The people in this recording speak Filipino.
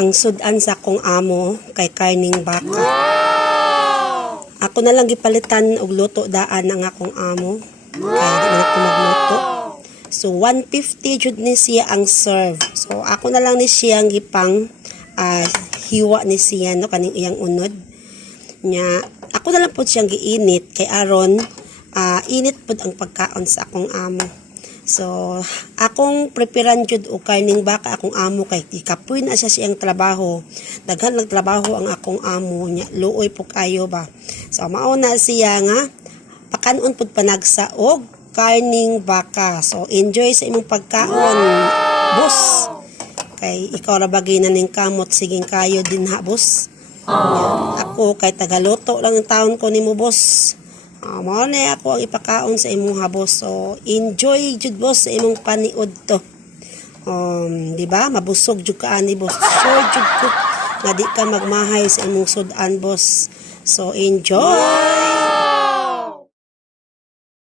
ang sudan sa akong amo kay karning baka. Ako na lang gipalitan og luto daan ang akong amo kay di man ako magluto. So 150 jud ni siya ang serve. So ako na lang ni siya ang gipang hiwa ni siya no kaning iyang unod nya. Ako na lang po siyang giinit kay aron init pud ang pagkaon sa akong amo. So akong preparan jud og karning baka akong amo kay ikapoy na siya siyang trabaho. Daghan lang trabaho ang akong amo nya, luoy po kayo ba. So mao na siya nga pakanon pud panagsa og karning baka. So enjoy sa imong pagkaon, boss. Kay ikaw ra bagay na ning kamot siging kayo din ha, boss. Ako kay tagaluto lang ang taon ko nimo, boss. Mao na ako ang ipakaon sa imong boss. So enjoy jud, boss, sa imong paniud to. Di ba? Mabusog jud ka ani, boss. Sure jud ko nga di ka magmahay sa imong sudan, boss. So enjoy.